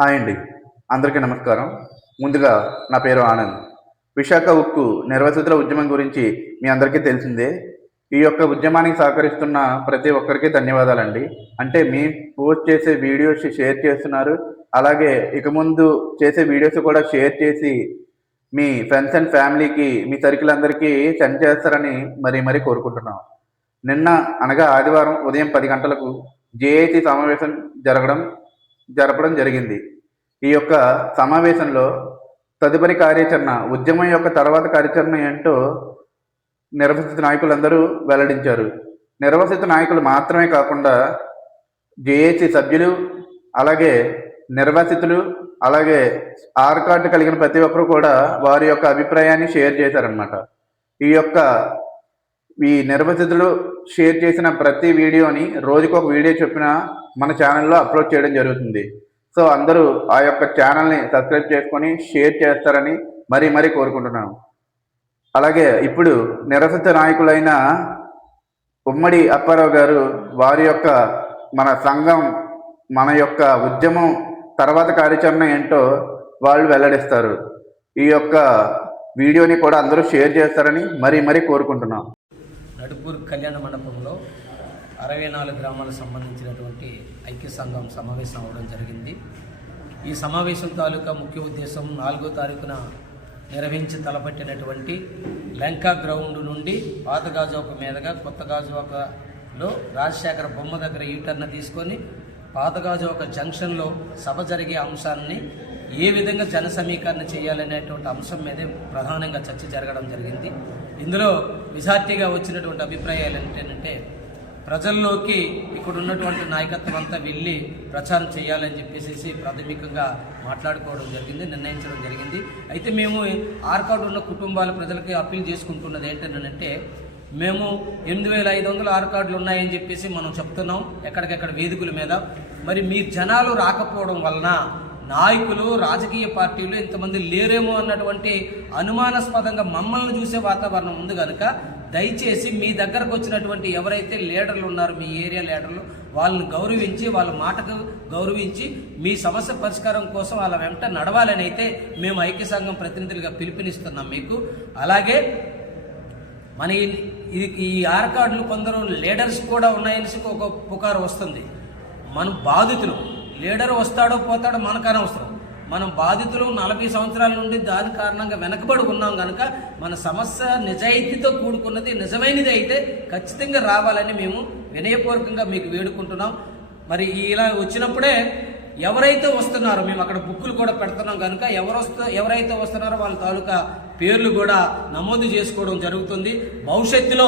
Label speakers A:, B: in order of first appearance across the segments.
A: Hi అండి. అందరికీ నమస్కారం. ముందుగా నా పేరు ఆనంద్. విశాఖ ఉక్కు నిర్వసితుల ఉద్యమం గురించి మీ అందరికీ తెలిసిందే. ఈ యొక్క ఉద్యమానికి సహకరిస్తున్న ప్రతి ఒక్కరికి ధన్యవాదాలండి. అంటే మీ పోస్ట్ చేసే వీడియోస్ షేర్ చేస్తున్నారు. అలాగే ఇక ముందు చేసే వీడియోస్ కూడా షేర్ చేసి మీ ఫ్రెండ్స్ అండ్ ఫ్యామిలీకి మీ సర్కిల్ అందరికీ సెండ్ చేస్తారని మరీ మరీ కోరుకుంటున్నాం. నిన్న అనగా ఆదివారం ఉదయం పది గంటలకు జేఏసీ సమావేశం జరగడం జరపడం జరిగింది. ఈ యొక్క సమావేశంలో తదుపరి కార్యాచరణ ఉద్యమం యొక్క తర్వాత కార్యాచరణ ఏంటో నిర్వసిత నాయకులందరూ వెల్లడించారు. నిర్వసిత నాయకులు మాత్రమే కాకుండా జేఏసీ సభ్యులు అలాగే నిర్వసితులు అలాగే ఆర్ కార్డు కలిగిన ప్రతి ఒక్కరు కూడా వారి యొక్క అభిప్రాయాన్ని షేర్ చేశారనమాట ఈ యొక్క ఈ నిర్వసితులు షేర్ చేసిన ప్రతి వీడియోని రోజుకు ఒక వీడియో చొప్పున మన ఛానల్లో అప్లోడ్ చేయడం జరుగుతుంది. సో అందరూ ఆ యొక్క ఛానల్ని సబ్స్క్రైబ్ చేసుకొని షేర్ చేస్తారని మరీ మరీ కోరుకుంటున్నాను. అలాగే ఇప్పుడు నిరసిత నాయకులైన ఉమ్మడి అప్పారావు గారు వారి యొక్క మన సంఘం మన యొక్క ఉద్యమం తర్వాత కార్యాచరణ ఏంటో వాళ్ళు వెల్లడిస్తారు. ఈ యొక్క వీడియోని కూడా అందరూ షేర్ చేస్తారని మరీ మరీ కోరుకుంటున్నాం
B: నడుపూర్ కళ్యాణ మండపంలో అరవై నాలుగు గ్రామాలకు సంబంధించినటువంటి ఐక్య సంఘం సమావేశం అవ్వడం జరిగింది. ఈ సమావేశం తాలూకా ముఖ్య ఉద్దేశం నాలుగో తారీఖున నిర్వహించి తలపెట్టినటువంటి లంకా గ్రౌండ్ నుండి పాత గాజువాక మీదుగా కొత్త గాజువాకలో రాజశేఖర బొమ్మ దగ్గర యూటర్న్ తీసుకొని పాత గాజువాక జంక్షన్లో సభ జరిగే అంశాన్ని ఏ విధంగా జన సమీకరణ చేయాలనేటువంటి అంశం మీదే ప్రధానంగా చర్చ జరగడం జరిగింది. ఇందులో విజార్టీగా వచ్చినటువంటి అభిప్రాయాలు ఏంటంటే ప్రజల్లోకి ఇక్కడ ఉన్నటువంటి నాయకత్వం అంతా వెళ్ళి ప్రచారం చేయాలని చెప్పేసి ప్రాథమికంగా మాట్లాడుకోవడం జరిగింది నిర్ణయించడం జరిగింది. అయితే మేము ఆర్ ఉన్న కుటుంబాల ప్రజలకి అప్పీల్ చేసుకుంటున్నది ఏంటంటే మేము ఎనిమిది వేల ఐదు వందల ఆరు కార్డులు ఉన్నాయని చెప్పేసి మనం చెప్తున్నాం ఎక్కడికెక్కడ వేదికల మీద. మరి మీ జనాలు రాకపోవడం వలన నాయకులు రాజకీయ పార్టీలు ఇంతమంది లేరేమో అన్నటువంటి అనుమానాస్పదంగా మమ్మల్ని చూసే వాతావరణం ఉంది కనుక దయచేసి మీ దగ్గరకు వచ్చినటువంటి ఎవరైతే లీడర్లు ఉన్నారో మీ ఏరియా లీడర్లు వాళ్ళని గౌరవించి వాళ్ళ మాటకు గౌరవించి మీ సమస్య పరిష్కారం కోసం వాళ్ళ వెంట నడవాలని అయితే మేము ఐక్య సంఘం ప్రతినిధులుగా పిలుపునిస్తున్నాం మీకు. అలాగే మన ఈ- ఇది ఈ ఆర్ కార్డులు కొందరు లీడర్స్ కూడా ఉన్నాయని ఒక పుకారు వస్తుంది. మనం బాధితులు. లీడర్ వస్తాడో పోతాడో మనకు అవసరం. మనం బాధితులు నలభై సంవత్సరాల నుండి దాని కారణంగా వెనకబడి ఉన్నాం కనుక మన సమస్య నిజాయితీతో కూడుకున్నది నిజమైనది అయితే ఖచ్చితంగా రావాలని మేము వినయపూర్వకంగా మీకు వేడుకుంటున్నాం. మరి ఇలా వచ్చినప్పుడే ఎవరైతే వస్తున్నారో మేము అక్కడ బుక్కులు కూడా పెడుతున్నాం కనుక ఎవరు ఎవరైతే వస్తున్నారో వాళ్ళ తాలూకా పేర్లు కూడా నమోదు చేసుకోవడం జరుగుతుంది. భవిష్యత్తులో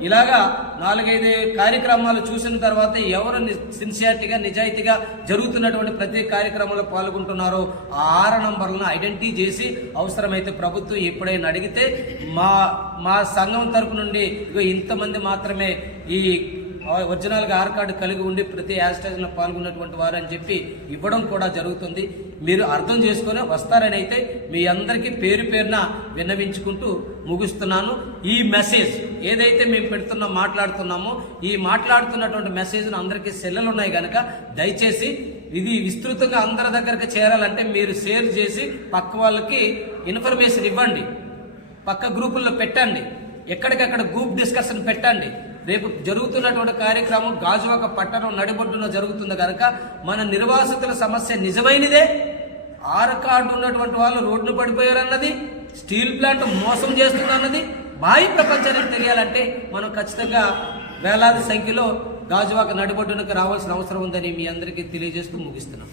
B: ఇలాగా నాలుగైదు కార్యక్రమాలు చూసిన తర్వాత ఎవరు ని- సిన్సియారిటీగా నిజాయితీగా జరుగుతున్నటువంటి ప్రతి కార్యక్రమంలో పాల్గొంటున్నారో ఆ ఆరు నంబర్లను ఐడెంటిటీ చేసి అవసరమైతే ప్రభుత్వం ఎప్పుడైనా అడిగితే మా మా సంఘం తరపు నుండి ఇంతమంది మాత్రమే ఈ ఒరిజినల్గా ఆర్ కార్డు కలిగి ఉండి ప్రతి యాస్టేజ్లో పాల్గొన్నటువంటి వారు అని చెప్పి ఇవ్వడం కూడా జరుగుతుంది. మీరు అర్థం చేసుకొని వస్తారని అయితే మీ అందరికీ పేరు పేరున విన్నవించుకుంటూ ముగిస్తున్నాను. ఈ మెసేజ్ ఏదైతే మేము పెడుతున్నా మాట్లాడుతున్నామో ఈ మాట్లాడుతున్నటువంటి మెసేజ్ను అందరికీ సెల్లలు ఉన్నాయి కనుక దయచేసి ఇది విస్తృతంగా అందరి దగ్గరికి చేరాలంటే మీరు షేర్ చేసి పక్క వాళ్ళకి ఇన్ఫర్మేషన్ ఇవ్వండి. పక్క గ్రూపుల్లో పెట్టండి. ఎక్కడికక్కడ గ్రూప్ డిస్కషన్ పెట్టండి. రేపు జరుగుతున్నటువంటి కార్యక్రమం గాజువాక పట్టణం నడిబొడ్డున జరుగుతుంది కనుక మన నిర్వాసితుల సమస్య నిజమైనదే. ఆరు కార్డు ఉన్నటువంటి వాళ్ళు రోడ్డు పడిపోయారన్నది స్టీల్ ప్లాంట్ మోసం చేస్తుందన్నది బాయి ప్రపంచానికి తెలియాలంటే మనం ఖచ్చితంగా వేలాది సంఖ్యలో గాజువాక నడిబొడ్డునకు రావాల్సిన అవసరం ఉందని మీ అందరికీ తెలియజేస్తూ ముగిస్తున్నాం.